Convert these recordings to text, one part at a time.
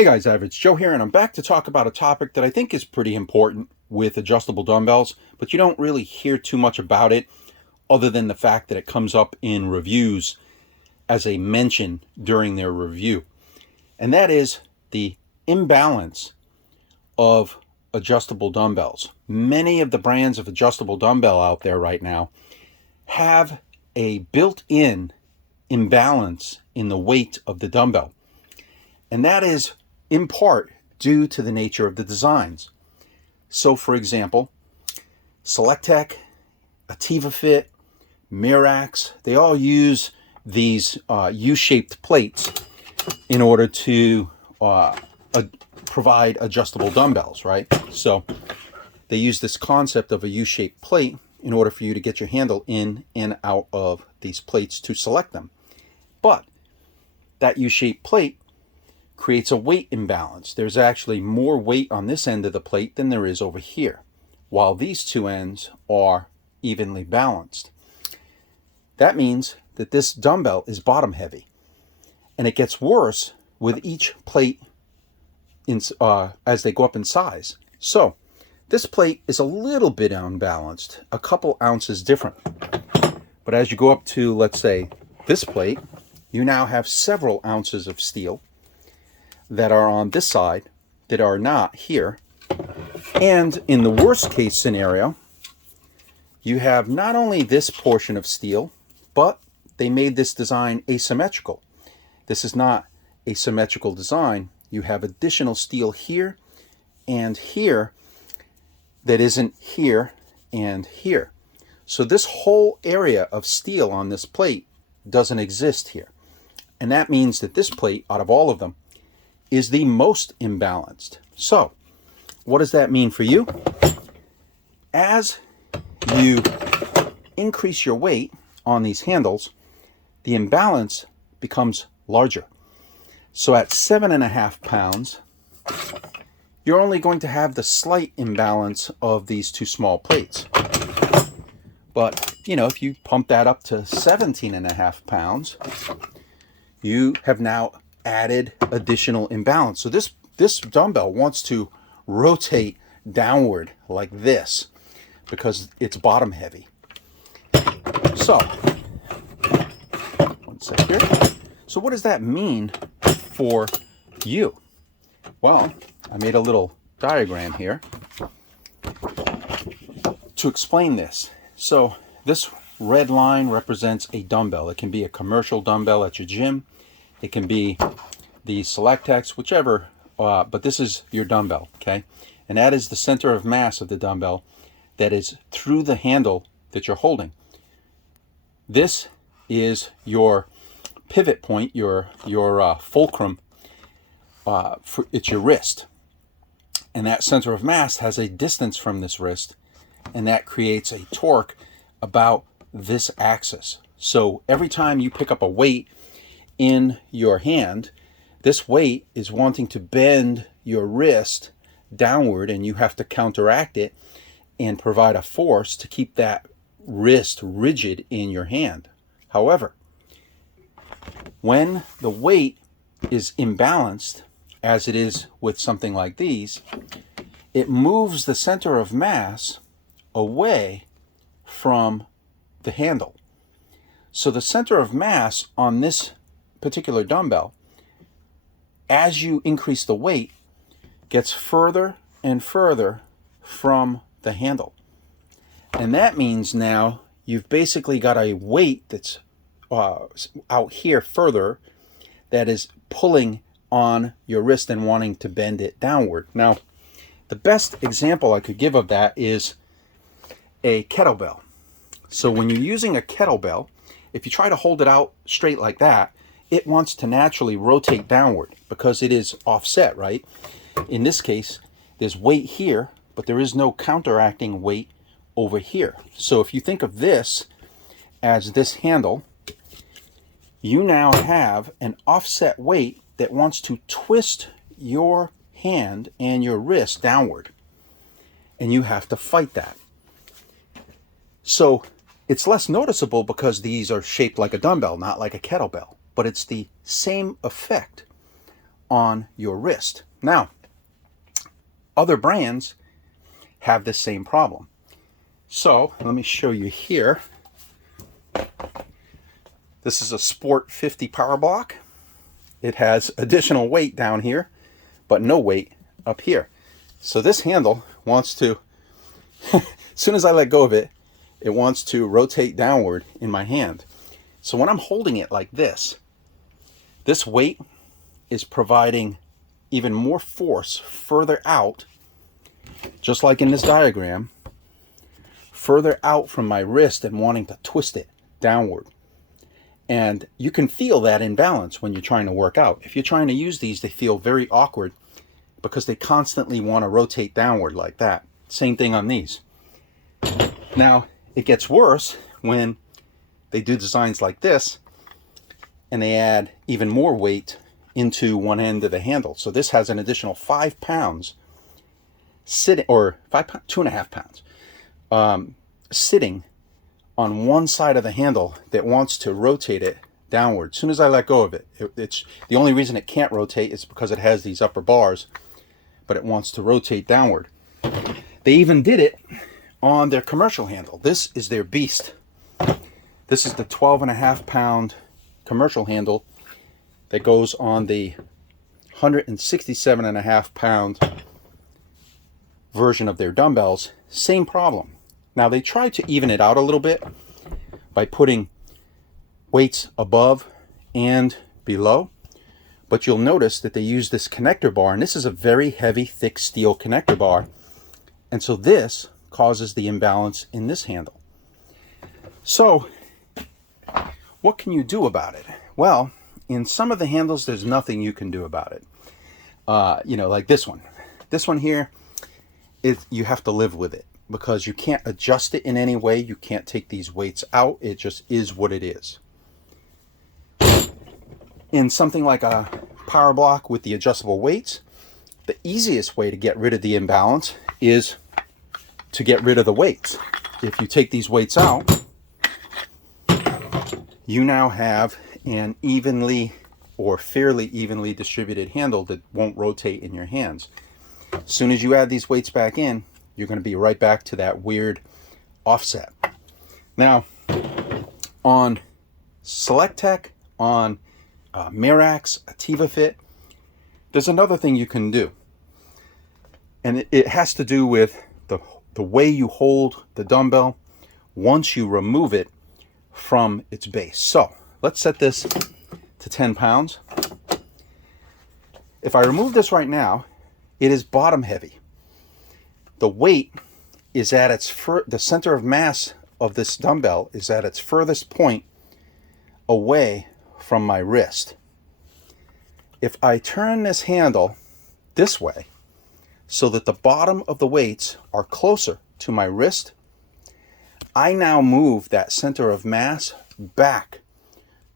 Hey guys, it's Joe here, and I'm back to talk about a topic that I think is pretty important with adjustable dumbbells, but you don't really hear too much about it other than the fact that it comes up in reviews as a mention during their review. And that is the imbalance of adjustable dumbbells. Many of the brands of adjustable dumbbell out there right now have a built-in imbalance in the weight of the dumbbell. And that is in part due to the nature of the designs. So for example, SelectTech, 𝗣𝗙𝗢𝗡, Mirax, they all use these U-shaped plates in order to provide adjustable dumbbells, right? So they use this concept of a U-shaped plate in order for you to get your handle in and out of these plates to select them. But that U-shaped plate creates a weight imbalance. There's actually more weight on this end of the plate than there is over here, while these two ends are evenly balanced. That means that this dumbbell is bottom heavy, and it gets worse with each plate as they go up in size. So this plate is a little bit unbalanced, a couple ounces different. But as you go up to, let's say, this plate, you now have several ounces of steel that are on this side that are not here. And in the worst case scenario, you have not only this portion of steel, but they made this design asymmetrical. This is not a symmetrical design. You have additional steel here and here that isn't here and here. So this whole area of steel on this plate doesn't exist here. And that means that this plate, out of all of them, is the most imbalanced. So what does that mean for you? As you increase your weight on these handles, the imbalance becomes larger. So at 7.5 pounds, you're only going to have the slight imbalance of these two small plates. But, you know, if you pump that up to 17.5 pounds, you have now added additional imbalance. So this dumbbell wants to rotate downward like this because it's bottom heavy. So, one sec here. So what does that mean for you? Well, I made a little diagram here to explain this. So this red line represents a dumbbell. It can be a commercial dumbbell at your gym. It can be the SelectTechs, whichever, but this is your dumbbell, okay? And that is the center of mass of the dumbbell that is through the handle that you're holding. This is your pivot point, your fulcrum. It's your wrist. And that center of mass has a distance from this wrist, and that creates a torque about this axis. So every time you pick up a weight in your hand, this weight is wanting to bend your wrist downward, and you have to counteract it and provide a force to keep that wrist rigid in your hand. However, when the weight is imbalanced, as it is with something like these, it moves the center of mass away from the handle. So the center of mass on this particular dumbbell, as you increase the weight, gets further and further from the handle. And that means now you've basically got a weight that's out here further that is pulling on your wrist and wanting to bend it downward. Now, the best example I could give of that is a kettlebell. So when you're using a kettlebell, if you try to hold it out straight like that, it wants to naturally rotate downward because it is offset, right? In this case, there's weight here, but there is no counteracting weight over here. So if you think of this as this handle, you now have an offset weight that wants to twist your hand and your wrist downward. And you have to fight that. So it's less noticeable because these are shaped like a dumbbell, not like a kettlebell. But it's the same effect on your wrist. Now, other brands have this same problem. So let me show you here. This is a Sport 50 power block. It has additional weight down here, but no weight up here. So this handle wants to, as soon as I let go of it, it wants to rotate downward in my hand. So when I'm holding it like this weight is providing even more force further out, just like in this diagram, further out from my wrist and wanting to twist it downward. And you can feel that imbalance when you're trying to work out. If you're trying to use these, they feel very awkward because they constantly want to rotate downward like that. Same thing on these. Now, it gets worse when they do designs like this and they add even more weight into one end of the handle. So this has an additional 5 pounds sitting, or 2.5 pounds sitting on one side of the handle that wants to rotate it downward. As soon as I let go of it, it's the only reason it can't rotate is because it has these upper bars, but it wants to rotate downward. They even did it on their commercial handle. This is their beast. This is the 12.5 pound commercial handle that goes on the 167.5 pound version of their dumbbells. Same problem. Now they tried to even it out a little bit by putting weights above and below, but you'll notice that they use this connector bar, and this is a very heavy, thick steel connector bar, and so this causes the imbalance in this handle. So what can you do about it? Well, in some of the handles there's nothing you can do about it. You know, like this one here, you have to live with it because you can't adjust it in any way. You can't take these weights out. It just is what it is. In something like a power block with the adjustable weights, the easiest way to get rid of the imbalance is to get rid of the weights. If you take these weights out, you now have an evenly or fairly evenly distributed handle that won't rotate in your hands. As soon as you add these weights back in, you're going to be right back to that weird offset. Now, on SelectTech, on 𝗓𝗥𝗢𝗓𝗡, there's another thing you can do. And it has to do with the way you hold the dumbbell once you remove it from its base. So let's set this to 10 pounds. If I remove this right now, it is bottom heavy. The weight is at its the center of mass of this dumbbell is at its furthest point away from my wrist. If I turn this handle this way so that the bottom of the weights are closer to my wrist, I now move that center of mass back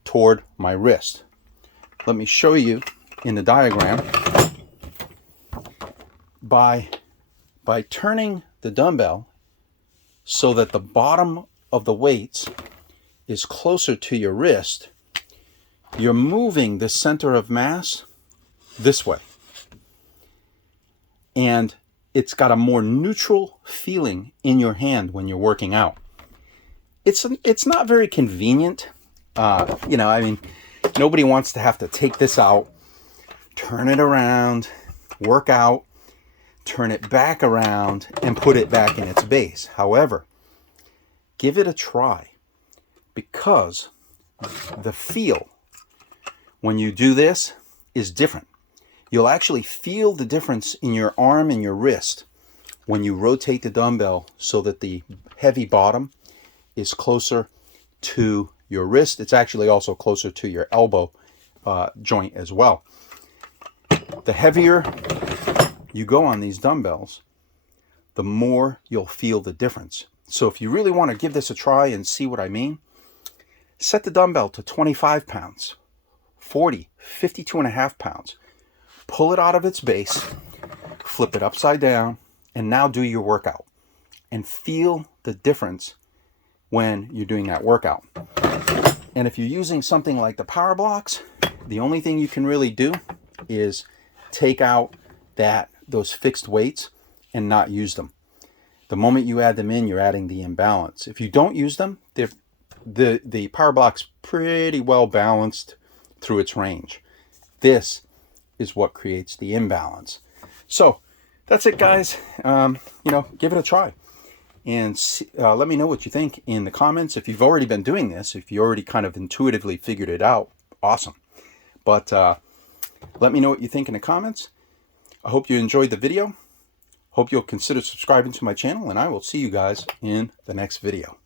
toward my wrist. Let me show you in the diagram. By turning the dumbbell so that the bottom of the weights is closer to your wrist, you're moving the center of mass this way. And it's got a more neutral feeling in your hand when you're working out. It's not very convenient. You know, I mean, nobody wants to have to take this out, turn it around, work out, turn it back around, and put it back in its base. However, give it a try because the feel when you do this is different. You'll actually feel the difference in your arm and your wrist when you rotate the dumbbell so that the heavy bottom is closer to your wrist. It's actually also closer to your elbow joint as well. The heavier you go on these dumbbells, the more you'll feel the difference. So if you really want to give this a try and see what I mean, set the dumbbell to 25 pounds, 40, 52.5 pounds. Pull it out of its base, flip it upside down, and now do your workout. And feel the difference when you're doing that workout. And if you're using something like the power blocks, the only thing you can really do is take out those fixed weights and not use them. The moment you add them in, you're adding the imbalance. If you don't use them, the power block's pretty well balanced through its range. This is what creates the imbalance. So that's it, guys. Give it a try and let me know what you think in the comments. If you've already been doing this, if you already kind of intuitively figured it out, awesome. But let me know what you think in the comments. I hope you enjoyed the video. Hope you'll consider subscribing to my channel, and I will see you guys in the next video.